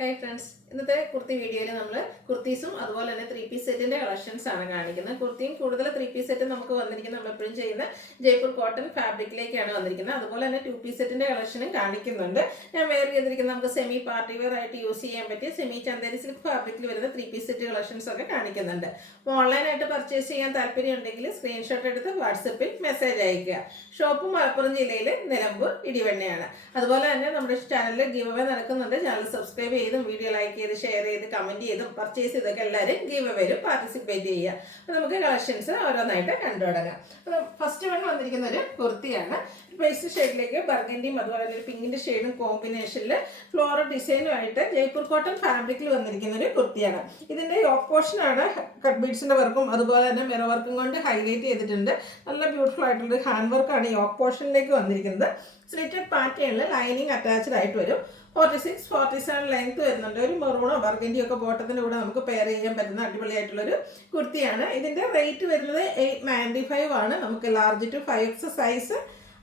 Hi friends, ഇന്നത്തെ കുർത്തി വീഡിയോയിൽ നമ്മൾ കുർത്തീസും അതുപോലെ തന്നെ ത്രീ പീസ് സെറ്റിന്റെ കളക്ഷൻസ് ആണ് കാണിക്കുന്നത്. കുർത്തിയും കൂടുതൽ ത്രീ പീസ് സെറ്റും നമുക്ക് വന്നിരിക്കുന്നത് നമ്മൾ എപ്പോഴും ചെയ്യുന്ന ജയ്പൂർ കോട്ടൺ ഫാബ്രിക്കിലേക്കാണ് വന്നിരിക്കുന്നത്. അതുപോലെ തന്നെ ടു പീസ് സെറ്റിന്റെ കളക്ഷനും കാണിക്കുന്നുണ്ട്. ഞാൻ വെയർ ചെയ്തിരിക്കുന്നത് നമുക്ക് സെമി പാർട്ടി വെയർ ആയിട്ട് യൂസ് ചെയ്യാൻ പറ്റിയ സെമി ചന്ദേരി സിൽക്ക് ഫാബ്രിക്കിൽ വരുന്ന ത്രീ പീസ് സെറ്റ് കളക്ഷൻസ് ഒക്കെ കാണിക്കുന്നുണ്ട്. അപ്പോൾ ഓൺലൈനായിട്ട് പർച്ചേസ് ചെയ്യാൻ താല്പര്യം ഉണ്ടെങ്കിൽ സ്ക്രീൻഷോട്ട് എടുത്ത് വാട്സപ്പിൽ മെസ്സേജ് അയക്കുക. ഷോപ്പ് മലപ്പുറം ജില്ലയിൽ നിലമ്പൂർ ഇടിവണ്ണയാണ്. അതുപോലെ തന്നെ നമ്മുടെ ചാനലിൽ ഗിവ് അവേ നടക്കുന്നുണ്ട്. ചാനൽ സബ്സ്ക്രൈബ് ചെയ്തും വീഡിയോ ലൈക്ക് ചെയ്ത് ഷെയർ ചെയ്ത് കമന്റ് ചെയ്തും പർച്ചേസ് ചെയ്തൊക്കെ എല്ലാവരും ഗിവ് അവേയിൽ പാർട്ടിസിപ്പേറ്റ് ചെയ്യുക. അപ്പോൾ നമുക്ക് കളക്ഷൻസ് ഓരോന്നായിട്ട് കണ്ടു തുടങ്ങാം. അപ്പോൾ ഫസ്റ്റ് വൺ വന്നിരിക്കുന്ന ഒരു കുർത്തിയാണ്. പേസ്റ്റ് ഷെയ്ഡിലേക്ക് ബർഗൻഡിയും അതുപോലെ തന്നെ പിങ്കിന്റെ ഷെയ്ഡും കോമ്പിനേഷനിൽ ഫ്ലോറൽ ഡിസൈനുമായിട്ട് ജയ്പൂർ കോട്ടൺ ഫാബ്രിക്കിൽ വന്നിരിക്കുന്ന ഒരു കുർത്തിയാണ്. ഇതിന്റെ യോക്ക് പോർഷനാണ് കട്ട് ബീഡ്സിന്റെ വർക്കും അതുപോലെ തന്നെ മിറർ വർക്കും കൊണ്ട് ഹൈലൈറ്റ് ചെയ്തിട്ടുണ്ട്. നല്ല ബ്യൂട്ടിഫുൾ ആയിട്ടുള്ള ഹാൻഡ് വർക്കാണ് യോക്ക് പോർഷനിലേക്ക് വന്നിരിക്കുന്നത്. സ്ലിറ്റഡ് പാറ്റേണിൽ ലൈനിങ് അറ്റാച്ച്ഡ് ആയിട്ട് വരും. 46-47 ലെങ്ത് വരുന്നുണ്ട്. ഒരു മെറൂണോ ബർഗൻഡിയോ ഒക്കെ ബോട്ടത്തിന്റെ കൂടെ നമുക്ക് പെയർ ചെയ്യാൻ പറ്റുന്ന അടിപൊളിയായിട്ടുള്ളൊരു കുർത്തിയാണ്. ഇതിന്റെ റേറ്റ് വരുന്നത് 895 ആണ്. നമുക്ക് large to 5X size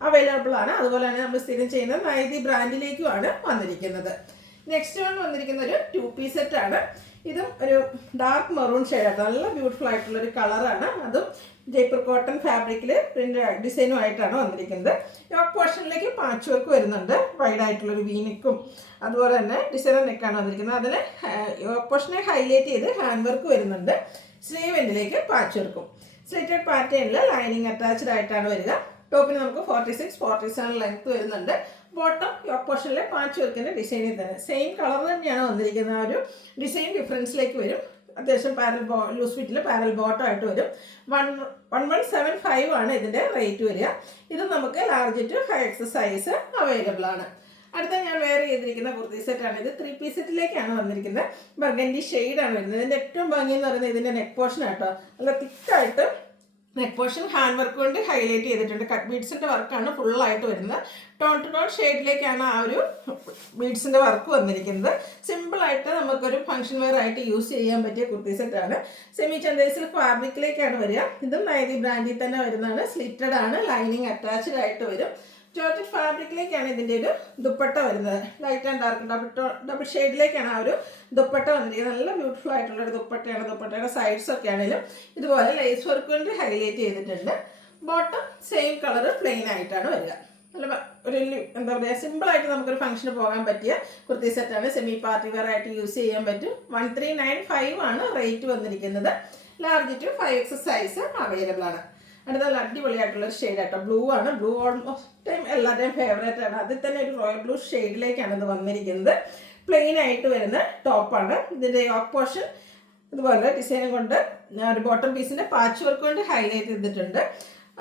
available ആണ്. അതുപോലെ തന്നെ നമ്മൾ സ്ഥിരം ചെയ്യുന്ന നൈതി ബ്രാൻഡിലേക്കുമാണ് വന്നിരിക്കുന്നത്. നെക്സ്റ്റ് വൺ വന്നിരിക്കുന്ന ഒരു ടു പീസ് സെറ്റ് ആണ്. ഇതും ഒരു ഡാർക്ക് മെറൂൺ ഷെയ്ഡാണ്. നല്ല ബ്യൂട്ടിഫുൾ ആയിട്ടുള്ള ഒരു കളറാണ്. അതും ജയ്പൂർ കോട്ടൺ ഫാബ്രിക്കിൽ പ്രിന്റ് ഡിസൈനുമായിട്ടാണ് വന്നിരിക്കുന്നത്. യോക്ക് പോർഷനിലേക്ക് പാച്ച് വർക്ക് വരുന്നുണ്ട്. വൈഡ് ആയിട്ടുള്ളൊരു വീനിക്കും അതുപോലെ തന്നെ ഡിസൈനർ നെക്കാണ് വന്നിരിക്കുന്നത്. അതിന് യോക്ക് പോർഷനെ ഹൈലൈറ്റ് ചെയ്ത് ഹാൻഡ് വർക്ക് വരുന്നുണ്ട്. സ്ലീവ് എൻഡിലേക്ക് പാച്ച് വർക്കും സ്ലിറ്റഡ് പാറ്റേണിൽ ലൈനിങ് അറ്റാച്ച്ഡ് ആയിട്ടാണ് വരിക. ടോപ്പിന് നമുക്ക് 46-47 ലെങ്ത് വരുന്നുണ്ട്. ബോട്ടം യോക്ക് പോർഷനിലെ പാച്ച് വർക്കിന്റെ ഡിസൈനിൽ തന്നെ സെയിം കളർ തന്നെയാണ് വന്നിരിക്കുന്നത്. ആ ഒരു ഡിസൈൻ ഡിഫറൻസിലേക്ക് വരും. അത്യാവശ്യം പാരൽ ലൂസ് ഫിറ്റിൽ പാരൽ ബോട്ടം ആയിട്ട് വരും. 1175 ആണ് ഇതിന്റെ റേറ്റ് വരിക. ഇത് നമുക്ക് large to 5X size available ആണ്. അടുത്ത ഞാൻ വെയർ ചെയ്തിരിക്കുന്ന കുർത്തി സെറ്റാണ്. ഇത് ത്രീ പീസ് സെറ്റിലേക്കാണ് വന്നിരിക്കുന്നത്. ബർഗൻഡി ഷെയ്ഡാണ് വരുന്നത്. ഇതിന്റെ ഏറ്റവും ഭംഗി എന്ന് പറയുന്നത് ഇതിന്റെ നെക്ക് പോർഷൻ ആട്ടോ. നല്ല തിക്കായിട്ട് നെക്ക് പോർഷൻ ഹാൻഡ് വർക്ക് കൊണ്ട് ഹൈലൈറ്റ് ചെയ്തിട്ടുണ്ട്. കട്ട് ബീഡ്സിന്റെ വർക്കാണ് ഫുള്ളായിട്ട് വരുന്നത്. ടോൺ ടു ടോൺ ഷെയ്ഡിലേക്കാണ് ആ ഒരു ബീഡ്സിന്റെ വർക്ക് വന്നിരിക്കുന്നത്. സിമ്പിൾ ആയിട്ട് നമുക്കൊരു ഫംഗ്ഷൻ വെയർ ആയിട്ട് യൂസ് ചെയ്യാൻ പറ്റിയ കുർത്തി സെറ്റാണ്. സെമി ചന്ദേരി സിൽക്ക് ഫാബ്രിക്കിലേക്കാണ് വരിക. ഇതും നൈതി ബ്രാൻഡിൽ തന്നെ വരുന്നതാണ്. സ്ലിറ്റഡ് ആണ്. ലൈനിങ് അറ്റാച്ച്ഡ് ആയിട്ട് വരും. ജോർജറ്റ് ഫാബ്രിക്കിലേക്കാണ് ഇതിൻ്റെ ഒരു ദുപ്പട്ട വരുന്നത്. ലൈറ്റ് ആൻഡ് ഡാർക്ക് ഡബിൾ ഷെയ്ഡിലേക്കാണ് ആ ഒരു ദുപ്പട്ട വന്നിരിക്കുന്നത്. നല്ല ബ്യൂട്ടിഫുൾ ആയിട്ടുള്ള ഒരു ദുപ്പട്ടയാണ്. ദുപ്പട്ടയുടെ സൈഡ്സ് ഒക്കെ ആണെങ്കിലും ഇതുപോലെ ലേസ് വർക്ക് കൊണ്ട് ഹൈലൈറ്റ് ചെയ്തിട്ടുണ്ട്. ബോട്ടം സെയിം കളർ പ്ലെയിൻ ആയിട്ടാണ് വരിക. നല്ല ഒരു എന്താ പറയുക, സിമ്പിളായിട്ട് നമുക്കൊരു ഫംഗ്ഷന് പോകാൻ പറ്റിയ കുർത്തി സെറ്റാണ്. സെമി പാർട്ടി വെയർ ആയിട്ട് യൂസ് ചെയ്യാൻ പറ്റും. 1395 ആണ് റേറ്റ് വന്നിരിക്കുന്നത്. Large to 5X size available ആണ്. അടുത്ത നല്ല അടിപൊളിയായിട്ടുള്ളൊരു ഷെയ്ഡ് ആട്ടോ. ബ്ലൂ ആണ്. ബ്ലൂ ഓൾമോസ്റ്റ് ടൈം എല്ലാവരുടെയും ഫേവറേറ്റ് ആണ്. അതിൽ തന്നെ ഒരു റോയൽ ബ്ലൂ ഷെയ്ഡിലേക്കാണ് ഇത് വന്നിരിക്കുന്നത്. പ്ലെയിൻ ആയിട്ട് വരുന്ന ടോപ്പാണ്. ഇതിൻ്റെ യോക്ക് പോർഷൻ ഇതുപോലെ ഡിസൈൻ കൊണ്ട് ഒരു ബോട്ടം പീസിൻ്റെ പാച്ച് വർക്ക് കൊണ്ട് ഹൈലൈറ്റ് ചെയ്തിട്ടുണ്ട്.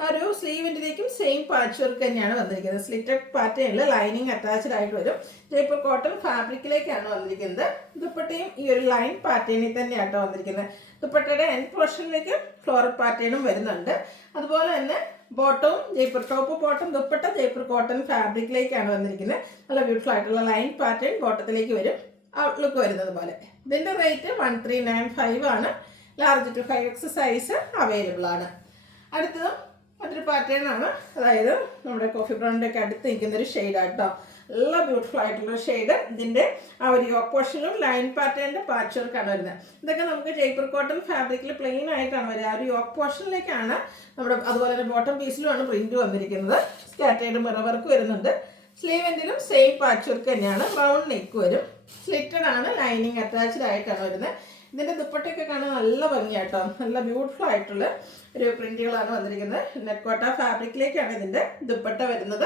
ഒരു സ്ലീവിൻ്റെലേക്കും സെയിം പാച്ച് വർക്ക് തന്നെയാണ് വന്നിരിക്കുന്നത്. സ്ലിറ്റഡ് പാറ്റേണിൽ ലൈനിങ് അറ്റാച്ച്ഡ് ആയിട്ട് വരും. ജയ്പൂർ കോട്ടൺ ഫാബ്രിക്കിലേക്കാണ് വന്നിരിക്കുന്നത്. ദുപ്പട്ടയും ഈ ഒരു ലൈൻ പാറ്റേണിൽ തന്നെയാട്ടോ വന്നിരിക്കുന്നത്. ദുപ്പട്ടയുടെ എൻഡ് പോർഷനിലേക്ക് ഫ്ലോറൽ പാറ്റേണും വരുന്നുണ്ട്. അതുപോലെ തന്നെ ബോട്ടവും Jaipur top bottom dupatta Jaipur cotton ഫാബ്രിക്കിലേക്കാണ് വന്നിരിക്കുന്നത്. നല്ല ബ്യൂട്ടിഫുൾ ആയിട്ടുള്ള ലൈൻ പാറ്റേൺ ബോട്ടത്തിലേക്ക് വരും. ഔട്ട്ലുക്ക് വരുന്നത് പോലെ. ഇതിൻ്റെ റേറ്റ് 1395 ആണ്. Large to 5X size available ആണ്. അടുത്തതും മറ്റൊരു പാറ്റേൺ ആണ്. അതായത് നമ്മുടെ കോഫി ബ്രൗണിൻ്റെ ഒക്കെ അടുത്ത് നിൽക്കുന്നൊരു ഷെയ്ഡാട്ടോ. നല്ല ബ്യൂട്ടിഫുൾ ആയിട്ടുള്ള ഷെയ്ഡ്. ഇതിൻ്റെ ആ ഒരു യോക്ക് പോർഷനും ലൈൻ പാറ്റേണിൻ്റെ പാച്ച് വർക്കാണ് വരുന്നത്. ഇതൊക്കെ നമുക്ക് ജയ്പൂർ കോട്ടൺ ഫാബ്രിക്കിൽ പ്ലെയിൻ ആയിട്ടാണ് വരിക. ആ ഒരു യോക്ക് പോർഷനിലേക്കാണ് നമ്മുടെ അതുപോലെ തന്നെ ബോട്ടം പീസിലുമാണ് പ്രിന്റ് വന്നിരിക്കുന്നത്. സ്കാറ്റേർഡ് മിറർ വർക്ക് വരുന്നുണ്ട്. സ്ലീവ് എൻഡിലും സെയിം പാച്ച് വർക്ക് തന്നെയാണ്. റൗണ്ട് നെക്ക് വരും. സ്ലിറ്റഡ് ആണ്. ലൈനിങ് അറ്റാച്ച്ഡ് ആയിട്ടാണ് വരുന്നത്. ഇതിൻ്റെ ദുപ്പട്ടയൊക്കെ കാണാൻ നല്ല ഭംഗിയാട്ടോ. നല്ല ബ്യൂട്ടിഫുൾ ആയിട്ടുള്ള ഒരു പ്രിന്റുകളാണ് വന്നിരിക്കുന്നത്. നെക്കോട്ട ഫാബ്രിക്കിലേക്കാണ് ഇതിൻ്റെ ദുപ്പട്ട വരുന്നത്.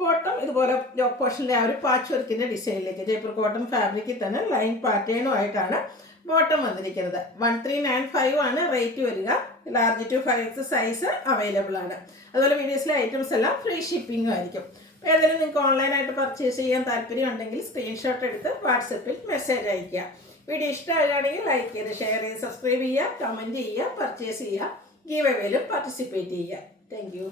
ബോട്ടം ഇതുപോലെ യോക്ക് പോർഷനിലെ ആ ഒരു പാച്ച് വർക്കിൻ്റെ ഡിസൈനിലേക്ക് ജയ്പൂർ കോട്ടൺ ഫാബ്രിക്കിൽ തന്നെ ലൈൻ പാറ്റേണും ആയിട്ടാണ് ബോട്ടം വന്നിരിക്കുന്നത്. 1395 ആണ് റേറ്റ് വരിക. Large to 5X size available ആണ്. അതുപോലെ വീഡിയോസിലെ ഐറ്റംസ് എല്ലാം ഫ്രീ ഷിപ്പിംഗും ആയിരിക്കും. അപ്പോൾ ഏതെങ്കിലും നിങ്ങൾക്ക് ഓൺലൈനായിട്ട് പർച്ചേസ് ചെയ്യാൻ താല്പര്യം ഉണ്ടെങ്കിൽ സ്ക്രീൻഷോട്ട് എടുത്ത് വാട്സപ്പിൽ മെസ്സേജ് അയയ്ക്കുക. വീഡിയോ ഇഷ്ടമാകുകയാണെങ്കിൽ ലൈക്ക് ചെയ്ത് ഷെയർ ചെയ്ത് സബ്സ്ക്രൈബ് ചെയ്യുക, കമൻറ്റ് ചെയ്യുക, പർച്ചേസ് ചെയ്യുക, ഗീവ് അവേയിലും പാർട്ടിസിപ്പേറ്റ് ചെയ്യുക. Thank you.